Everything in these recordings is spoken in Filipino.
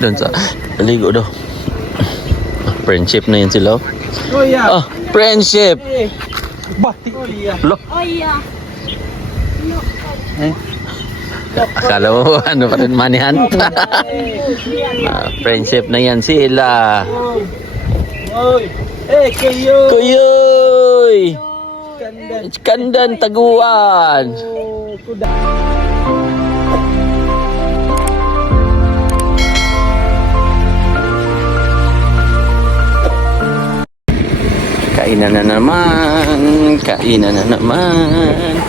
Doon sa ligo daw. Friendship na yun sila. Oh yeah. Oh, friendship. Bati. Lo. Oh yeah. Akala mo ano pa rin manihan. Friendship na yan sila. Oy. Kayo. Kuyoy! Kandan taguan. Kainan na naman. Kainan na naman.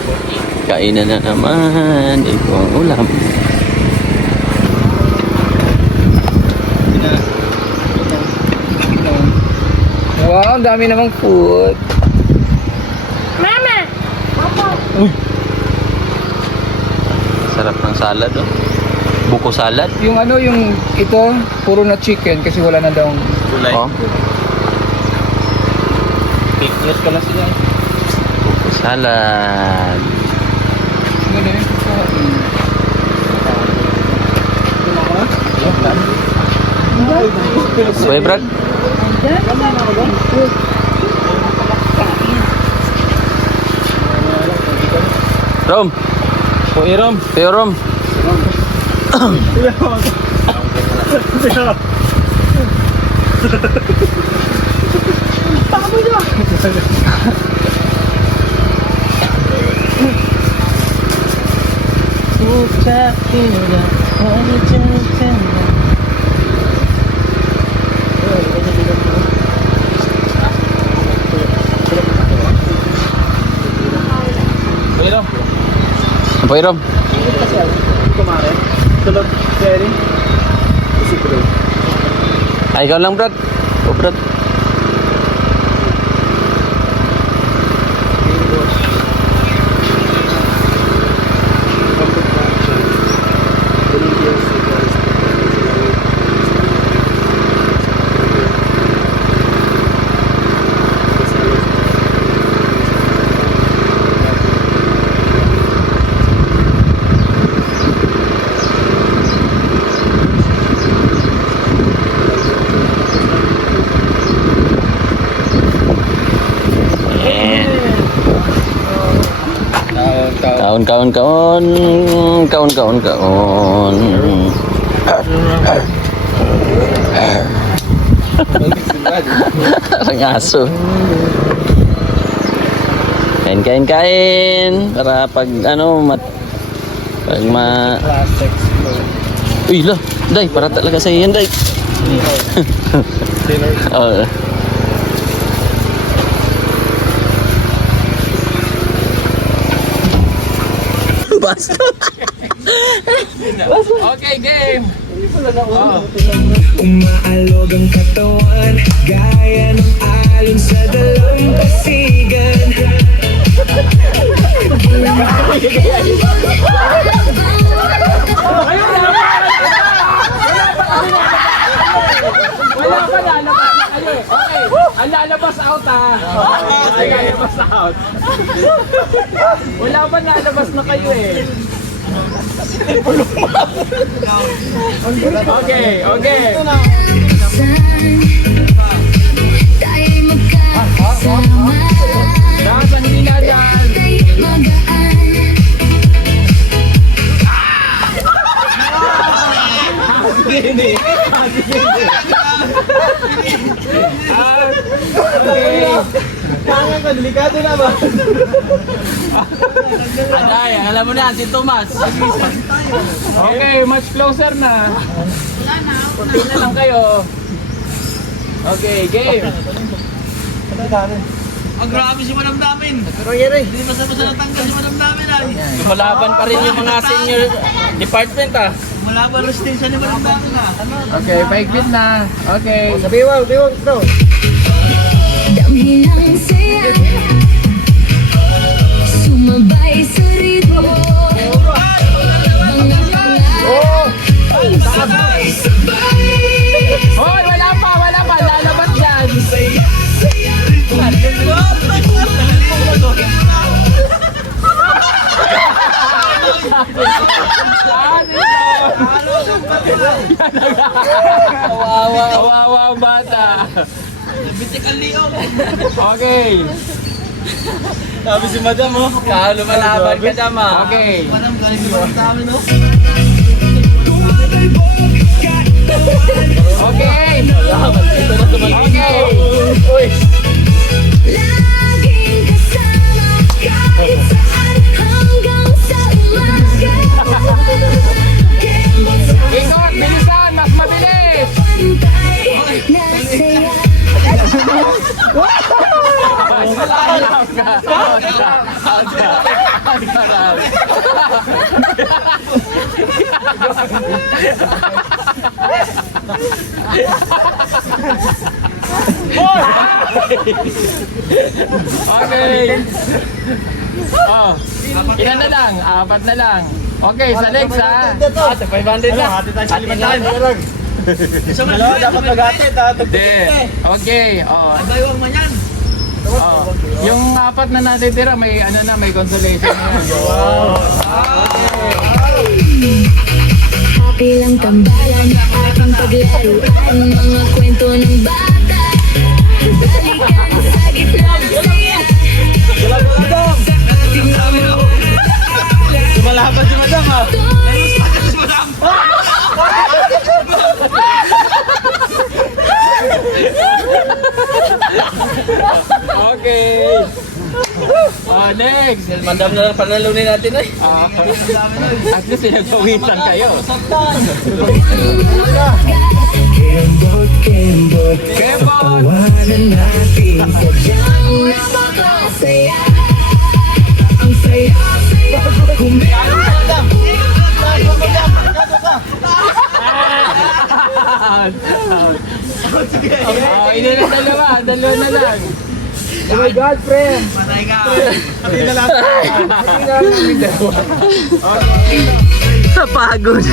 Kainan na naman. Ito ang ulam. Wow, ang dami namang food. Mama! Sarap ng salad, oh. Buko salad. Yung ano, yung ito, puro na chicken kasi wala na daw. Oh. Picnic ka lang sila. Buko salad. Ano yun? Boy, Brad. Rom. Kuya Rom. Kuya Rom. Kuya Rom. Kumare. Tulog. Jerry. Ay, ikaw lang, Brad. O, Brad. Kaon. Ang aso. Kain. Para pag ano, pag Uy, lah. Day, para talaga sa iyan, Day. Oh. Basta. Okay, game. Umaalog ang katawan, gaya ng alon sa dalampasigan. Wala pa lalabas na kayo. Okay. Ang lalabas out Ay, lalabas out. Wala pa lalabas na kayo eh. Okay. Tayo'y magkasama. Dasan nila dyan. Okay. Delikado na ba? Aday, alam mo na, si Tomas. Okay, much closer na. Kunti na lang kayo. Okay, game. Grabe si Madam Damin. Hindi basta-basta natanggal si Madam Damin ay. Lumalaban pa rin yung mga senior department, ah. Malaban ang station ni Madam Damin ah. Okay, paigpit na. Okay. Biwag bro. Dami lang saya, sumabay sa ritmo. Mga pangarap, sabay-sabay. Hoy, wala pa. Lalabas dyan. Kawawa ang bata. Bitik ang liong. Okay. Sabi si Madam, oh. Kaya lumalaban ka naman. Okay. Madam, galing naman sa amin, oh. Okay. Okay. Uy. Laging kasama kahit saan hanggang sa umaga. Ikot, bilisan, mas mabilis. Pantay na saya. Okay. Oh, ilan na lang? Apat na lang. Okay, sa legs ha. Sa 500 na. Hati na. Isa man dapat mag-atit, ha? Hindi. Okay. Oh. Baywang man yan. Oh. Yung apat na natitira, may ano na, may consolation na yan. Happy lang tambalan, ating paglaruan, mga kwento ng bata. Balikan sa gitna ng saya. Lumalaban si Madam, ha? Okay. Oh, next. Madam na lang panalunin natin, eh. At least pinagpawisan kayo. Kembot, kembot, tawanan natin. Sadyang napakasaya. Ang saya-saya. Oh, ini na dalawa. Dalawa na lang. Oh my God, friend! Patay ka. Pagod.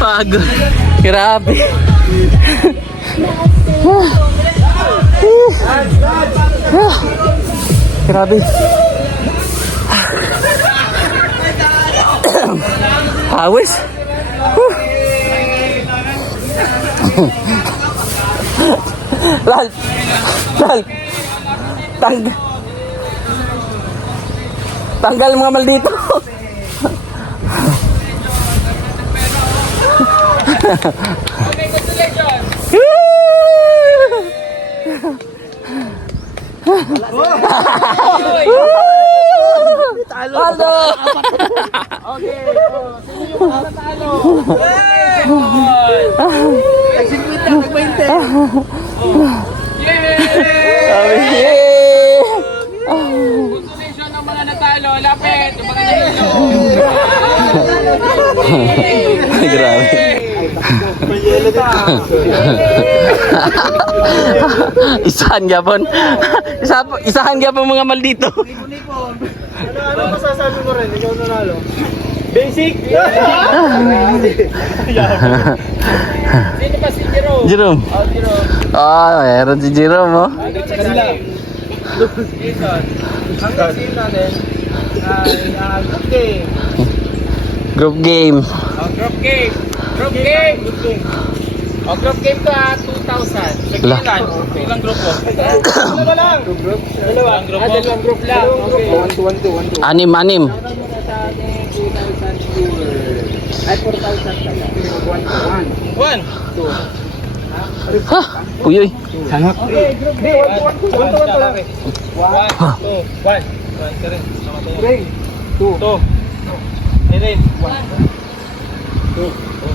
Pagod. Grabe. Grabe. Hawis. Lal. Lal. Tanggal mga maldito. Okay, congratulations. Ano? Okay, oh, sino yung nanalo? Yay! Consolation ng mga natalo, lapit, yung mga nanalo. Grabe. Isahan gyapon. Isahan gyapon mga maldito. Ano masasabi mo rin? Ikaw nanalo. Basic! Sino ba si Jerome? Jerome. Oh, Jerome. Ah, meron si Jerome, oh. Kanila. Jason. Ang team natin ay group game. Group game. Oh, group game. Group game. Oh, group game to 2,000. La. Ilang grupo? Dalawa lang! Dalawang group lang. Okay. 1, 2, 1, 2. Anim. Ay, 4,000 pala. 1, 2. Ha? Uyoy. Okay, group B. 1, 2, 1, 2. 1, 2, 1 lang. 1. 3, 2. 2. Irin. 2.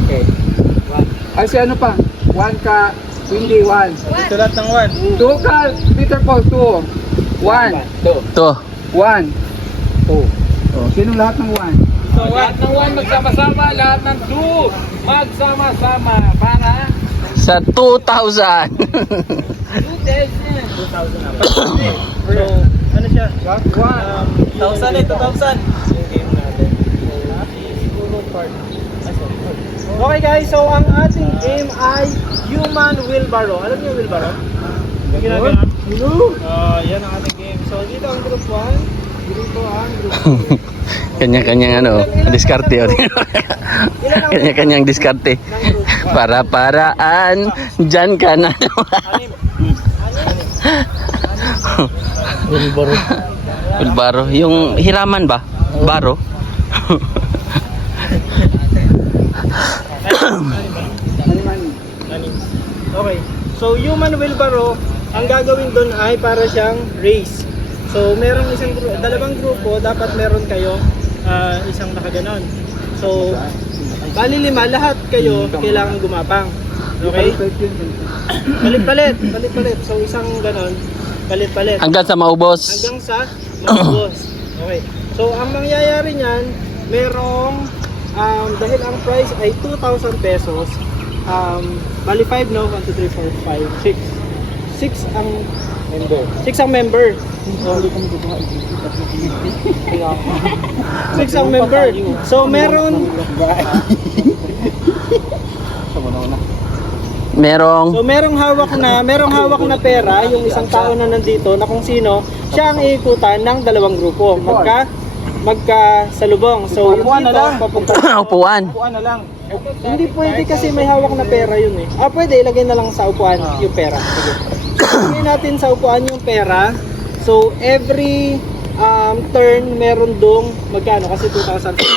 Okay. Ay, si ano pa? 1 ka, hindi 1. Ito lahat ng 1. 2 ka, Peter Paul, 2. 1. To. 1. 2. Oh, sino lahat ng 1? So, lahat ng 1 magsama-sama, lahat ng 2 magsama-sama para Sa 2,000. 2,000. So, ano siya? 1. 1,000 eh, 2,000. Okay guys, so ang ating game ay Human Wheelbarrow. Alam niyo wheelbarrow? Yung ginagawa? Yan ang ating game. So dito ang group 1, dito ang group 2. Kanya-kanyang diskarte. Kanya-kanyang diskarte. Para-paraan, dyan ka na. Wilbaro. Yung hiraman ba? Baro? Okay. So, human wheelbarrow, ang gagawin doon ay para siyang race. So, merong dalawang grupo, dapat meron kayo isang nakaganon. So, bali 5, lahat kayo kailangan gumapang. Okay? Palit-palit. So, isang ganon, palit-palit. Hanggang sa maubos. Hanggang sa maubos. Okay. So, ang mangyayari niyan, merong, dahil ang price ay 2,000 pesos, bali 5, no? 1, 2, 3, 4, 5, 6. 6 ang member. 6 ang member. So, 6 ang member. So, merong hawak na pera yung isang tao na nandito na kung sino, siya ang iikutan ng dalawang grupo. Magkasalubong. So, yung dito, papunta. Upuan. Upuan na lang. Hindi pwede kasi may hawak na pera yun eh. Pwede, ilagay na lang sa upuan yung pera. Sige. Ilagay natin sa upuan yung pera. So, every turn, meron dong magkano? Kasi 2,000. 6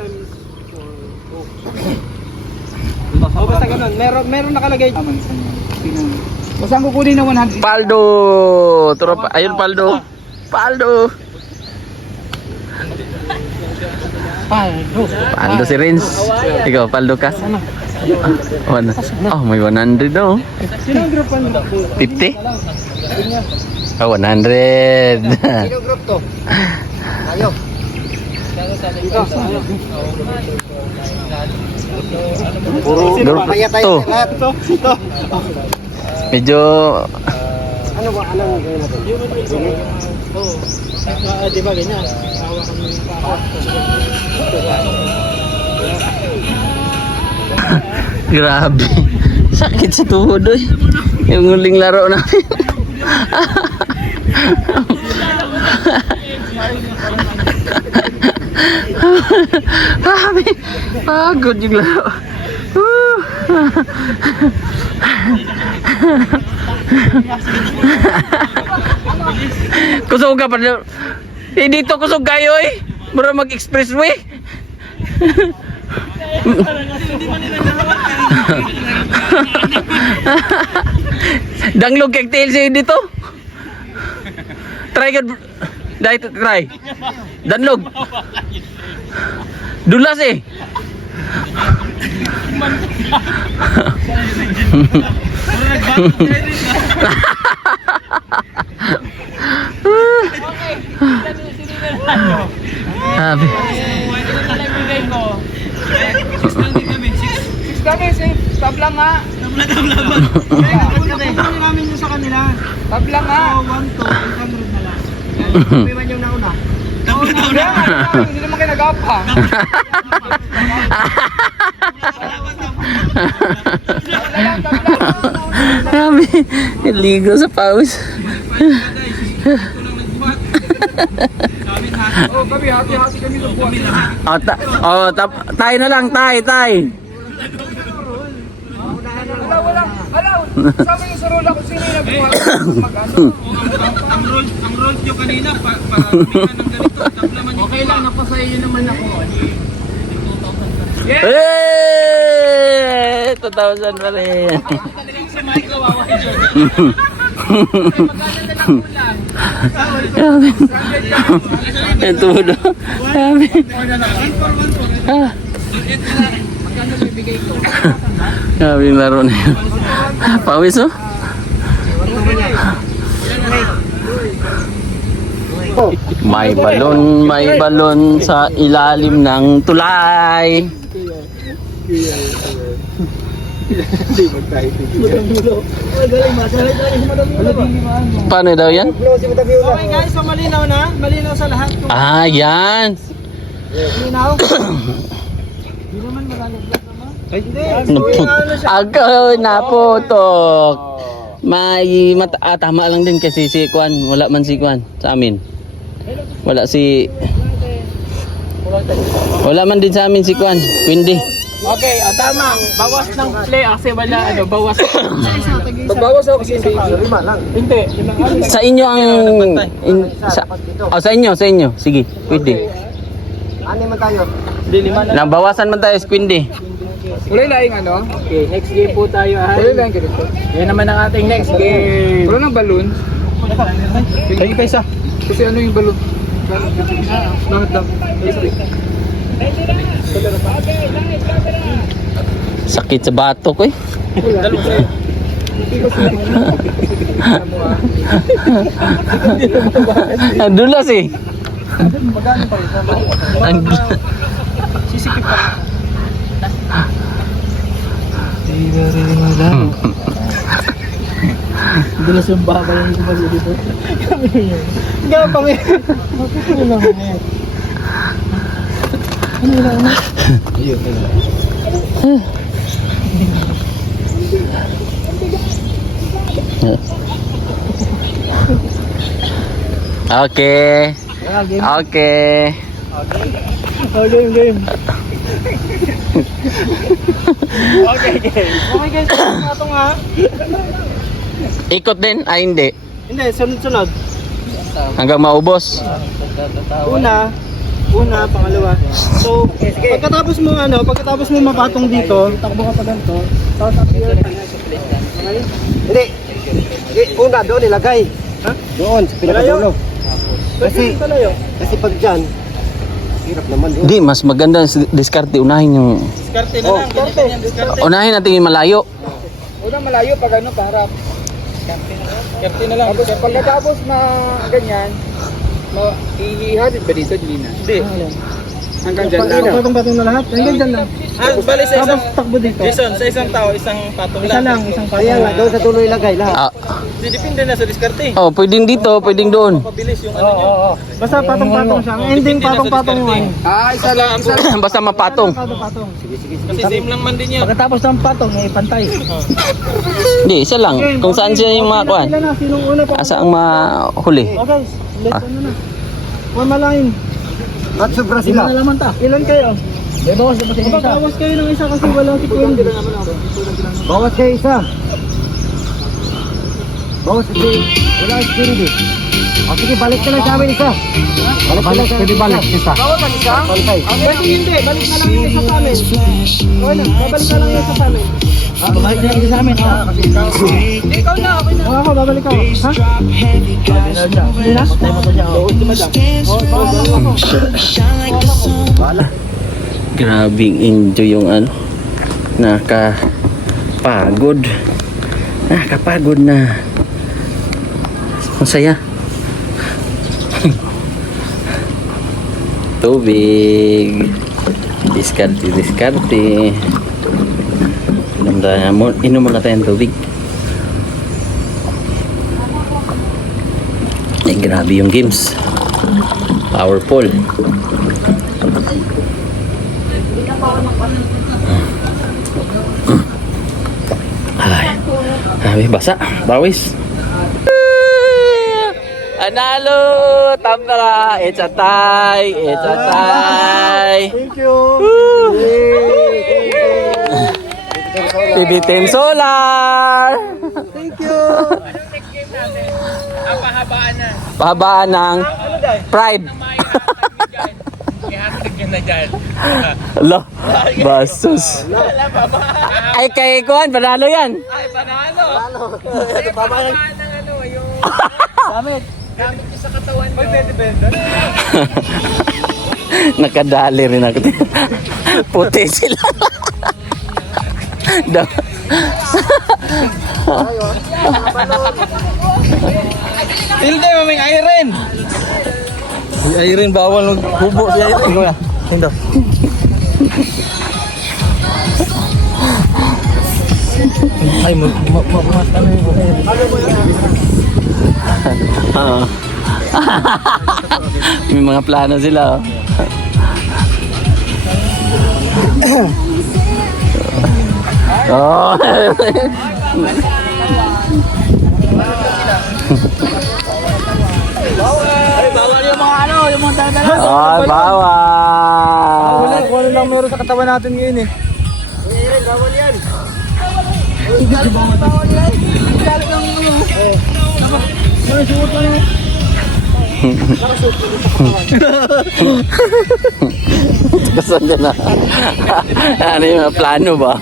times 4. O basta ganun. Meron nakalagay. Basta ang kukunin na 100. Paldo. Ayun, Paldo. Paldo si Rins. Ikaw, Paldo ka? May 100 daw. Sino ang grupo nyo? 50? 100. Sino group to? Ayo. Group 2. Medyo Ano ba? Alam mo kayo natin? Oo. Di ba ganyan? Hawakan mo yung paa. grabe. Sakit sa tuhod eh. Yung huling laro namin. Pagod yung laro. Kusog ka pa. Dito kusog kayo eh. Mura mag-expressway. Danglog kay TLC dito. Try ka. Try. Danlog. Dulas eh. Sabi. Tabla nga. Tabla namin yung sa kanila. Tabla nga. 1, 2, 800 na lang. May man yung nauna. Hindi naman kayo nag-apang. Sabi, ligo sa pawis. Kami hati-hati kami sa buwan. Tay na lang, tay. Sabi yung sa rola kung sino yung nagbuha. Ang rolls nyo kanina, pagbigan ng ganito, taplaman nyo. Okay lang, napasayo naman ako. Hey! 2,000 pa rin. Talagang si Mike kawawa yun. Ang tulo. Sabi. Sabi yung laro na yun. Pawis oh. May balon sa ilalim ng tulay. Paano daw yan? Okay guys, so malinaw na. Malinaw sa lahat. Yan. Malinaw. Hindi naman malalaglag naman. Hindi. Agaw, naputok. May tama lang din kasi si Kwan. Wala man si Kwan sa amin. Wala si... Wala man din sa amin si Kwan, Quindy. Okay, tama. Bawas ng play kasi wala bawas. Magbawas ako kasi lima lang. Hindi. Sa inyo ang... sa inyo. Sige, Quindy. Ano man tayo? Hindi, lima na. Nabawasan man tayo si Quindy. Kulay laing Okay, next game po tayo. Kulay laing ganito. Yan naman ang ating next game. Wala ng balloon. Lagi pa isa. Kasi ano yung balloon? Bakit daw? Sakit sa batok eh. Dulas eh. Sisikip pa. Dulas yung baba yung kumali dito. Gapang eh. Okay. Okay. Oh, game. Okay guys, ito nga. Ikot din? Ay hindi. Hindi, sunod-sunod. Hanggang maubos. Una, pangalawa. So, pagkatapos mo mapatong dito, takbo ka pa ganito. Tapos up here. Hindi. Una doon ilagay. Ha? Doon sa pinakadulo. Kasi Kasi pag dyan, hirap naman doon. Hindi, mas maganda diskarte. Unahin yung... diskarte na lang. Diskarte. Unahin natin yung malayo. Una malayo pag paharap. Karte na lang. Tapos pagkatapos na ganyan, ihatid ba dito, Lina? Hindi. Hanggang dyan lang. Patong-patong na lahat. Hanggang dyan lang. Bali sa Tapos takbo dito. Jason, sa isang tao, isang patong Isa lang, isang patong. Kaya nga, doon sa dulo ilagay lahat. Ah, Depende na sa diskarte. oh, pwedeng dito, pwedeng doon. Pabilis yung ano nyo. Basta patong-patong siya. Ang ending patong-patong mo. Isa lang. Basta mapatong. Patong-patong. Kasi same lang man din yan. Pagkatapos ng patong, pantay. Hindi, isa lang. Kung saan siya yung mga kuhan. Ilan na? Sinong una pa? Asa ang mahuli. Oh guys, let's na. One malain. At sobra Sila sila. na naman ta. Ilan kayo? Bawas na pa isa. Bawas kayo ng isa kasi wala si Kuya. Bawas kayo isa. Bawas kayo. Wala si Kennedy. O sige, balik ka lang sa amin isa. Balik ka lang isa. Bawat ang isa? Balik. Pwede hindi, balik na lang yung isa sa amin. Okay na, babalik na lang yung isa sa amin. Babalik na lang yung isa sa amin. Ikaw na, okay na. Ako, babalik ako. Ha? Hindi na? Grabing enjoy yung ano. Nakapagod. Nakapagod na. Masaya. Tubig. Diskarte. Inom muna tayong tubig. Ay, grabe yung games. Powerful. Ay, grabe, basa. Bawis. Analo! Tambara! It's a tie! It's a tie! Thank you. PB10 Solar! Thank you. Pahabaan na. Pahabaan ng Pride. Ihatid yun na dyan. Alo, basus. Ay, kay Kuhan, panalo yan. Ay, panalo. Pahabaan ng yung... Gamit ko sa katawan nyo. Magdedepende. Nakadali rin ako. Puti sila. Tilde, maming Irene. Si Irene, bawal maghubo si Irene. Hindi. Ay, May mga plano sila. Oh. Ay, bawal yung mga Ay, bawal. Wala, kung ano lang meron sa katawan natin ngayon eh. Gusto niya na. Ano yung plano ba?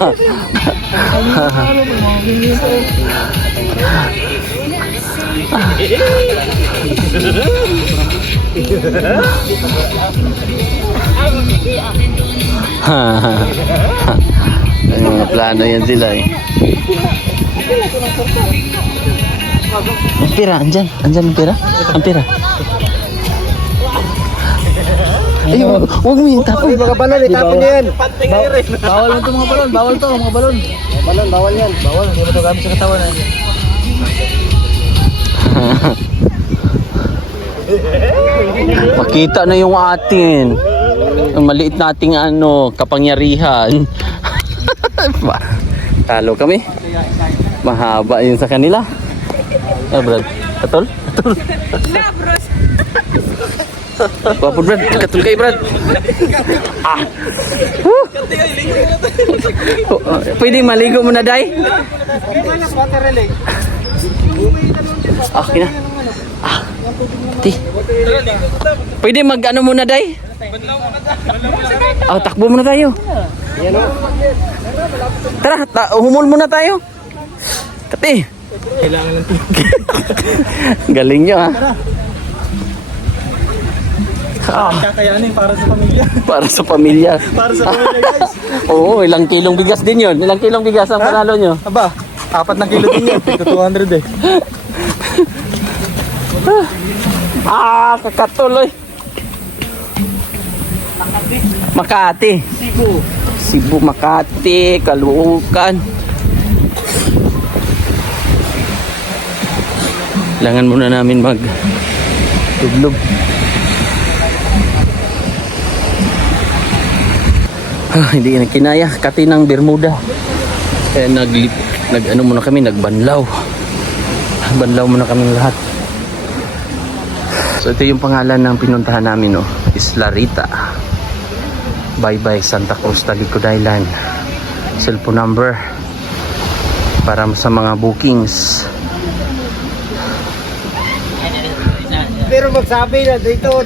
May mga plano yan sila eh. Ang pira, andyan. Andyan ang pira. Ang pira. Ay, huwag mo yung tapon. Mga balon, itapon niyo yan. Bawal mo itong mga balon, bawal to, mga balon. Balon, bawal yan. Bawal, hindi mo ito gamit sa katawan eh. Pakita na yung atin. Ang maliit nating kapangyarihan. Talo kami. Mahaba yun sa kanila. Brad. Katol? Katol. Wapo, Brad. Katol kayo, Brad. Pwede maligo mo na, Day? Okay na. Ti. Pwede muna, Day? Takbo muna tayo. Tara, humul muna tayo. Kati. Kailangan ng Galing nyo, ha? kakayanin para sa pamilya. Para sa pamilya. Para sa pamilya, guys. Oo, ilang kilong bigas din yun. Ilang kilong bigas ang panalo nyo? Aba, 4 na kilo din yan. Ito 200 eh. Kakatuloy. Makati. Cebu, Makati, Caloocan. Kailangan muna namin mag-tublog. Hindi na kinaya. Kati ng Bermuda. Kaya muna kami, nagbanlaw. Banlaw muna kami lahat. So ito yung pangalan ng pinuntahan namin, no? Isla Rita. Bye-bye Santa Cruz, Talikod Island. Cellphone number para sa mga bookings. Pero magsabi na, dito.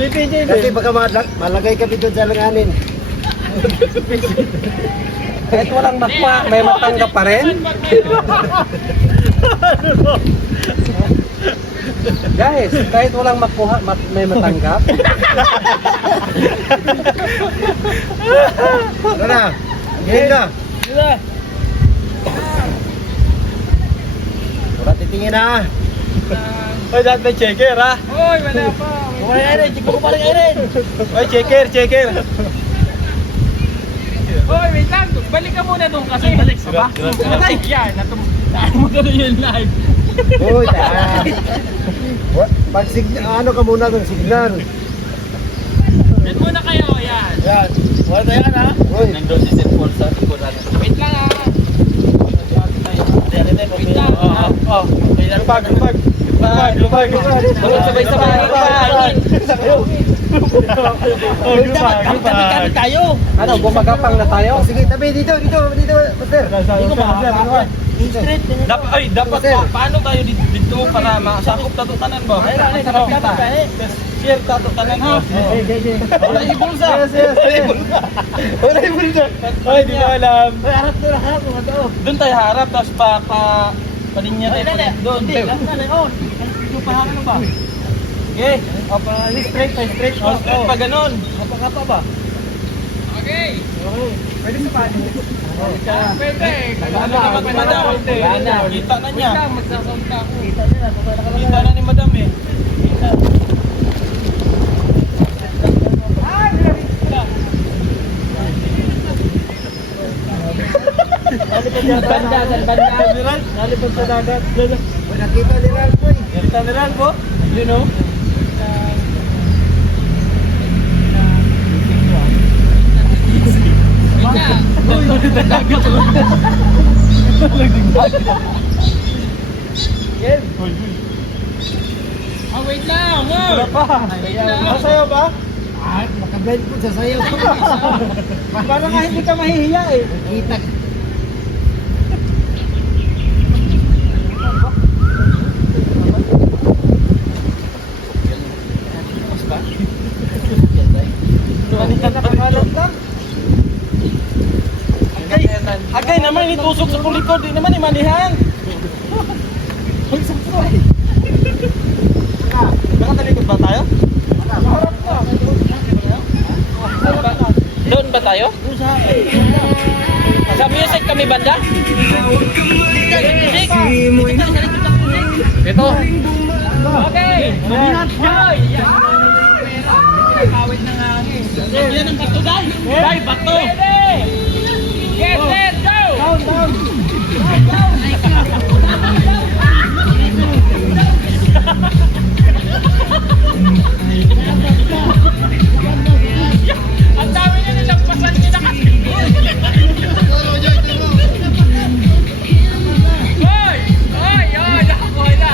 Kasi baka malagay kami doon sa langanin. Kahit walang makwa, may matanggap pa rin. Guys, kahit walang makuha, may matanggap. Ano na? Game na. Wala titingin na. Oy, dahil may checker, ha? Oy, wala pa. Oy, Eren, check mo pa rin, Eren. Oy, checker. Hoy, wait lang. Balik ka muna doon kasi. Balik sa ba? Ay, yan. Naan mo na yung live. Uy, pag ano ka muna ng signal. Yan muna kayo, yan. Yan. Wala tayo yan, ha? Uy, Nandun si Sir Paul sa likuran. Wait lang ha. Wait lang. Oh. Lumag. Sabay-sabay. Tabi tayo. Ano, gumagapang na tayo? sige, tabi dito, master. Dapat paano tayo dito para masakop tato tanan ba? Ay, share tato tanan ba? Wala ibulsa. Wala yung bulsa. Ay, di ko alam. Doon tayo harap tapos paninya tayo doon. Okay. Straight. Straight pa ganun. Apa ba? Okay. Pwede sa paano? Pwede. Ano naman kay madam? Kita na niya. Magsasalta ako. Kita na ni madam eh. Nalipad sa dagat. Nakita ni Ralph, uy. Ganda ni Ralph, oh. You know? Wait lang! Wala pa. Masayaw ba? Makablind po sa sayo. Para nga hindi ka mahihiya eh. Kita. Agay naman, itusok sa kulikod, di naman imanihan. Nakatalikod ba tayo? Doon ba tayo? Sa music kami banda? Music? Ito. Okay. Yan ang bato dahil. Dahil bato. Yes, let's go! Down. Ang dami na nilagpasan niya na kasi. Hoy! Nakakuha na.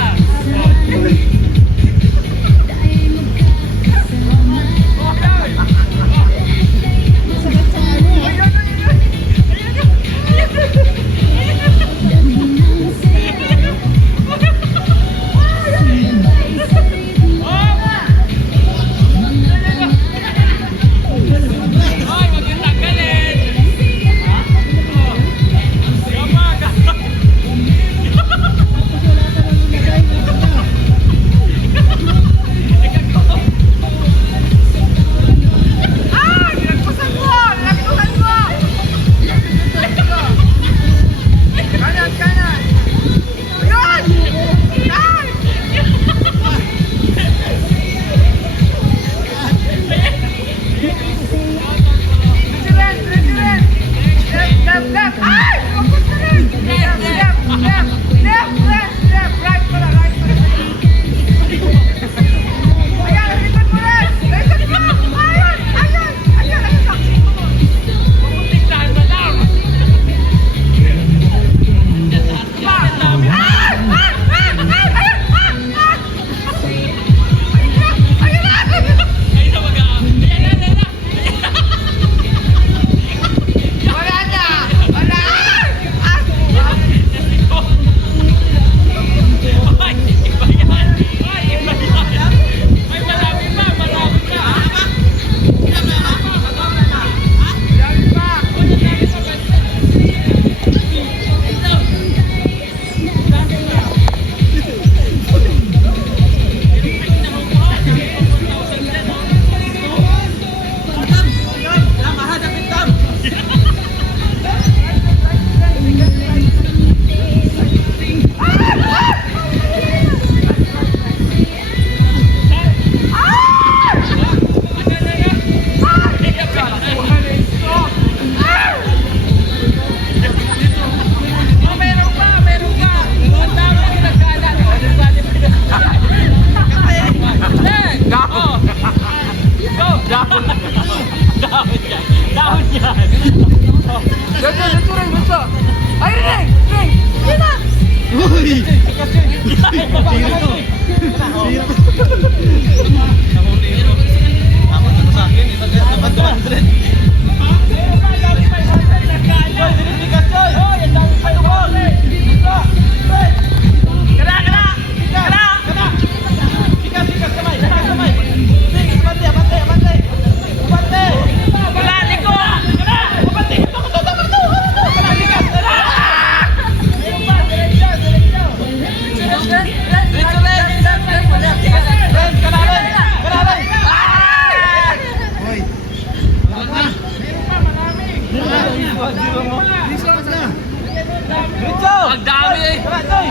Ang dami eh. Tara, Joy!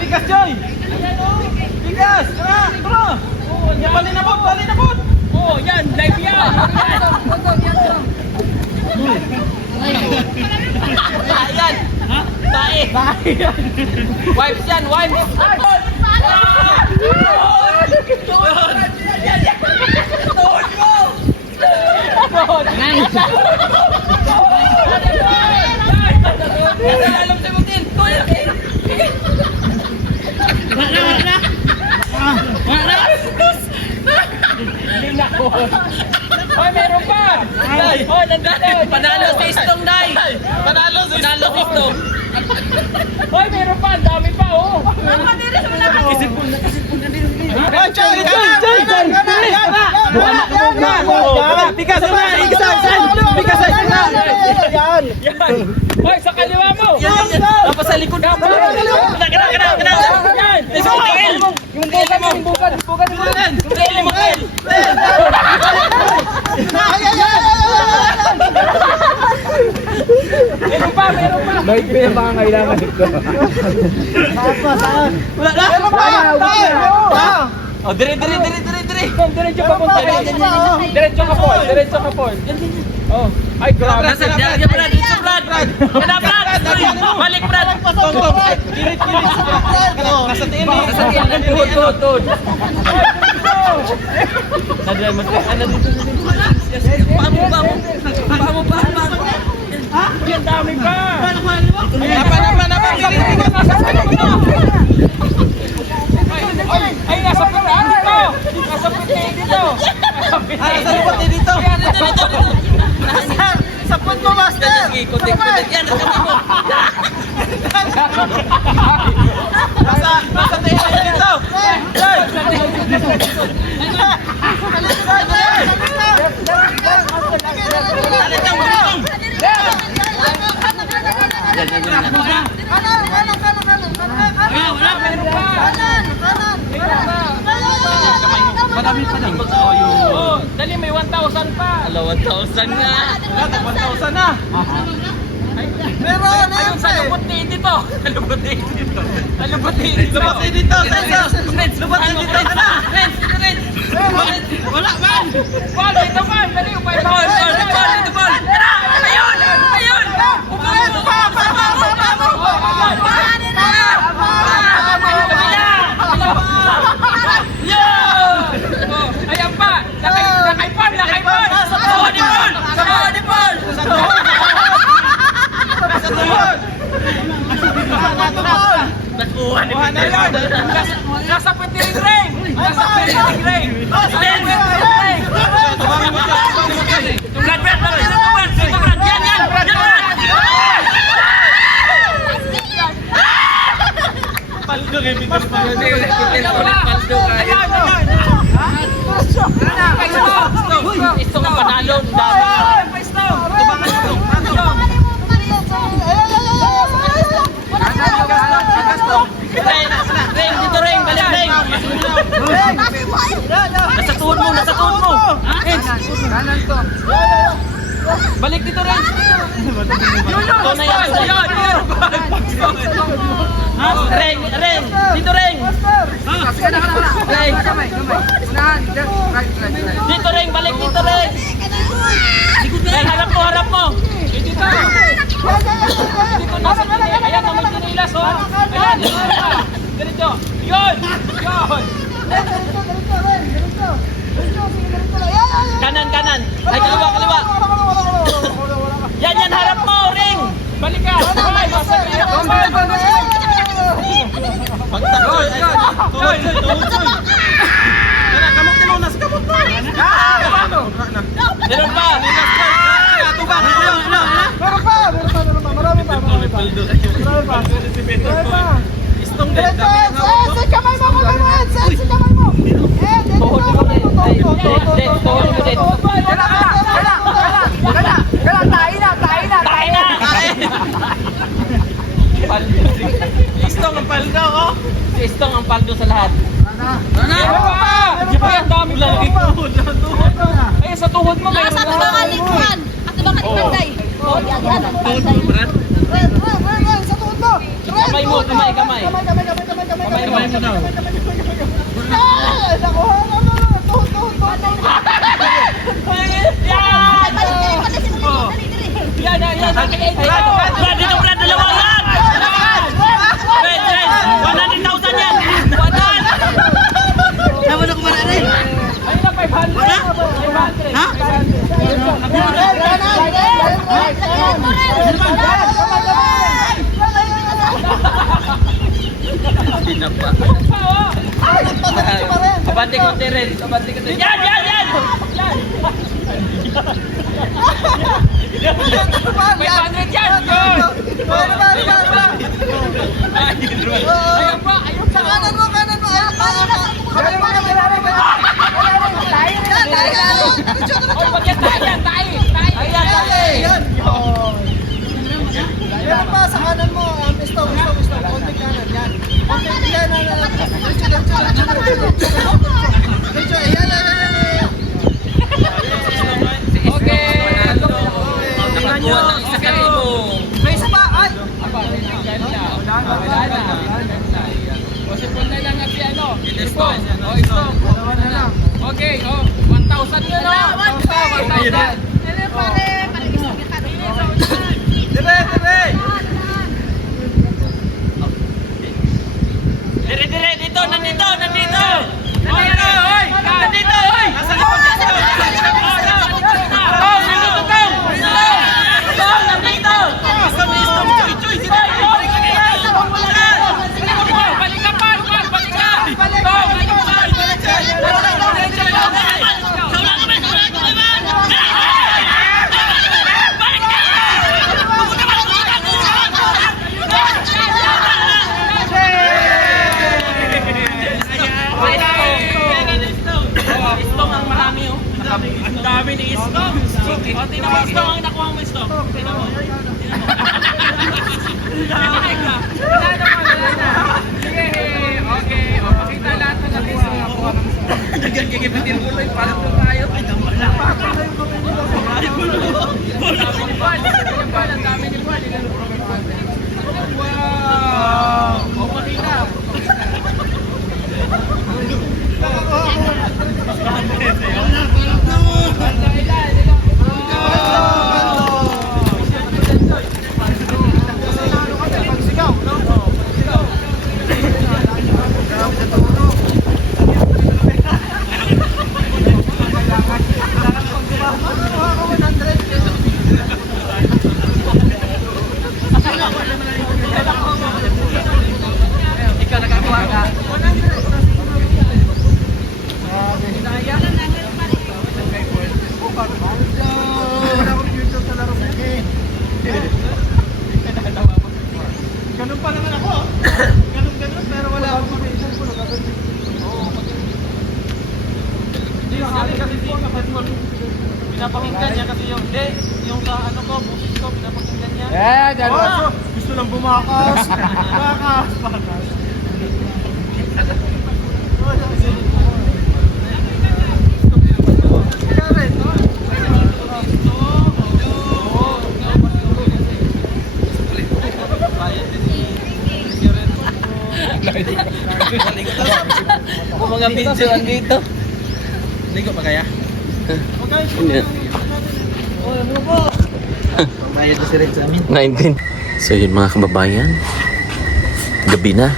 Tigas, Joy! Tigas! Tara! Bali na bot! Oh, yan, live yan. Ayan! Tae! Wipes yan, wipes. Alam sa mutin! Hoy, meron pa! Day! Hoy, nandito! Panalo si Istong, Day! Panalo si Istong! Hoy, meron pa! Ang dami pa, oh! Nakasipon na din. Hoy, Chay! Pikas na! Pikas na! Yan! Yan! Hoy, sa kaliwa mo! Tapos sa likod mo! Kena! Yan! Sa tingil! Yung bukad mo! Tingil mo! Meron pa! May pinapangangailangan ito. Wala na! Oh, dire! Diretso ka po! Diretso ka po! Oh, ay grabe! Brad! Balik, Brad! Kilit! Nasa tiin eh! Tuhod! Nadala mo ano dito? Paamo pa! Yan dami pa! Ay, nasa puti dito! Nasa puti dito! Sapot mo, Master! Kutik! Yan, mo! Nasa tiin dito! Oh, dali may 1,000 pa. 1,000 nga. 1,000 na! Meron! Ayun, sa lubuti dito. Lubuti dito. Lubutin dito ka na! Wala man. Ball, dito man. Dali, ball. Tara, ayun. Ayan pa. Nakaipon. Sa ball. Nakuha ni Peter. Nasa petiring ring. Paldo kay Peter. Istong ang panalo. Ring, balik ring. Nasa tuhod mo. Balik dito ring. Ito na yan. Ring. Dito ring. Dito ring, balik dito ring. Ring, harap mo. Dito nasa tinilas. Ayan, may tinilas, oh. Ayan, ganito. Yun. Kanan. Ay, kaliwa. Yan, harap mo, ring. Balik ka. Ay, Pagtakol! Kamot mo! Nasa kamot mo! meron pa. Tubang! Marami pa. Istong din! Kamay mo! Tuhod mo din. Tuhod mo din. Tayo na. Istong ang paldo, oh! Si Istong ang paldo sa lahat. Meron pa. Di ba yung dami lalaki tuhod? Ay, sa tuhod mo. Nasa tubangan likuan. At tubangan ipanday. Sa tuhod mo! Kamay mo. Kamay mo daw. Nakuha na. Tuhod. Yan. Brad, dito Brad, dalawa yan. Wait. 100,000 yan. 100. Naman ako marami! Ayun na, 500. Ha? Aba, Kabante ko rin. Kabante ko rin. Yan! Yan! Yan! Yan! 500 yan! Ayun pa! Ayun pa! Kanan mo! Kanan mo! Oy, bagyan tayo yan! Tayo! Yan pa, sa kanan mo. Gusto. Konti kanan. Yan. Konti yan. Diretso. Ayan. Okay! Nakakuha ng isa ka libo. May isa pa. Ay! Wala na. O, sipon na lang at si ano? Sipon. O, stop. Okay, o. 1,000 yun, o. 1,000. Dire, dito, nandito! Oy! Nandito, oy! Nasa likod dito! Nandito! Balik ka pa! Balik ka! Istong ang marami, oh. Ang dami ni Istong. O, tingnan mo, Istong ang nakuha mo, Istong. Tingnan mo. Wala na. Sige, okay. O, pakita lahat na nakuha mo. Nagkagigibatin mo lang, parang tayo. Ay, wala. Ang dami ni Paul. Wow! O, pakita. Ikaw nakakuha ka. Ganun pa naman ako. Ganun, pero wala akong pamilya. Kasi pinapakinggan niya kasi yung sa ano ko, bukis ko, pinapakinggan niya. Gusto lang bumakas. Kung mga video andito. Hindi ko pa kaya. Bayad na si Red sa amin. 19. So yun mga kababayan, gabi na.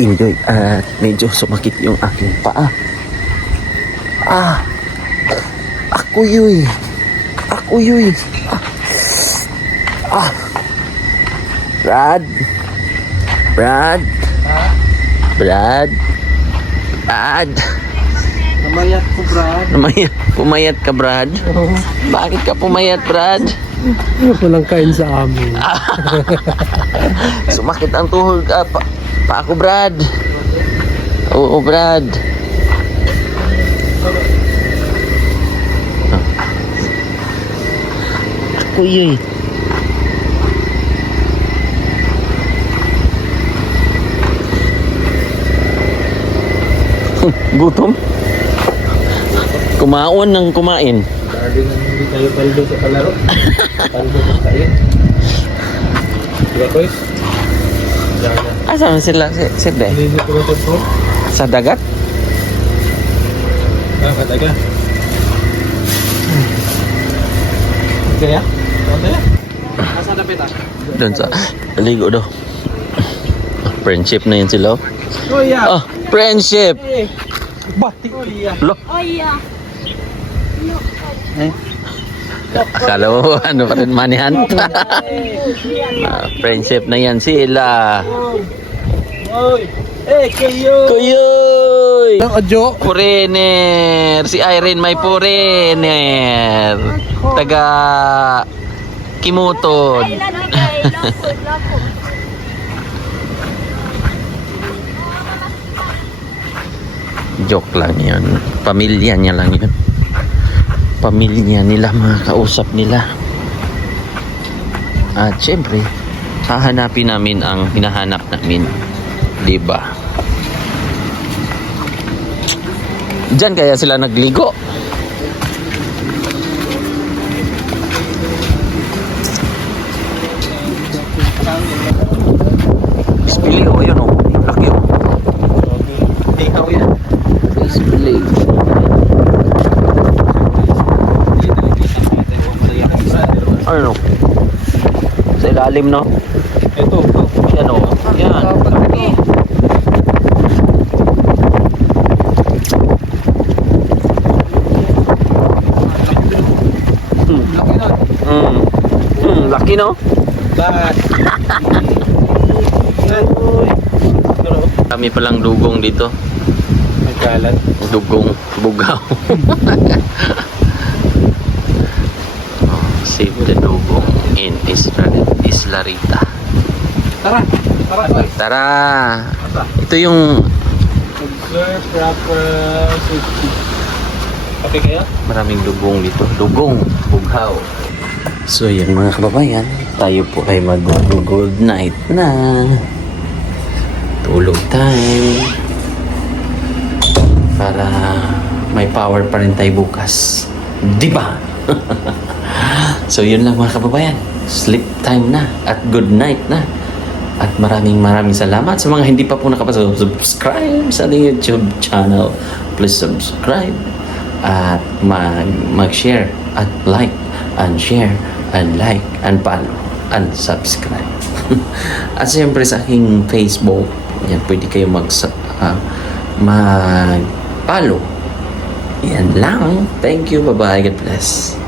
Enjoy at medyo sumakit yung aking paa. Ako yuy. Brad. Namayat ko, Brad. Pumayat ka, Brad? Bakit ka pumayat, Brad? Walang kain sa amin. Sumakit ang tuhod ka. Pa ako, Brad. Oo, Brad. Ako yun. Gutom? Kumaon ng kumain. Darling, hindi tayo paldo sa palaro. Paldo sa tayo. Diba, boys? Asan sila? Sila Hindi ko natin po. sa dagat? Kataga. Kaya? Asa na pita? Doon sa ligo daw. Friendship na yun sila. Oh, yeah. Oh, friendship. Bati. Oh, yeah. Lo. Oh, yeah. Akala mo ano pa rin manihan? Friendship na yan sila. Oy. Kuyoy! Ang adyo. Foreigner! Si Irene may foreigner! Taga Kimutod. Joke lang yun. Pamilya niya lang yun. Pamilya nila, mga kausap nila. At syempre, hahanapin namin ang hinahanap namin. Diba? Diyan kaya sila nagligo. Display oh, yun oh. Laki oh. Ikaw yan. Display. Ano? Sa ilalim no? Ito. Yan oh. Yan. Laki na. Laki no? Bat. Kami palang dugong dito. Nagkalat. Dugong bugaw. Save the dugong in Isla Rita. Tara. Tara. Tara. Ito yung Observe proper safety. Okay kayo? maraming dugong dito. Dugong bugaw. So yan mga kababayan, tayo po ay mag-good night na. Tulog time. Para may power pa rin tayo bukas. Diba? So yun lang mga kababayan. Sleep time na at good night na. At maraming salamat sa mga hindi pa po nakapasubscribe sa ating YouTube channel. Please subscribe at mag-share at like and share and like and follow and subscribe. At siyempre sa aking Facebook, yan, pwede kayo mag-follow. Yan lang. Thank you. Bye-bye. God bless.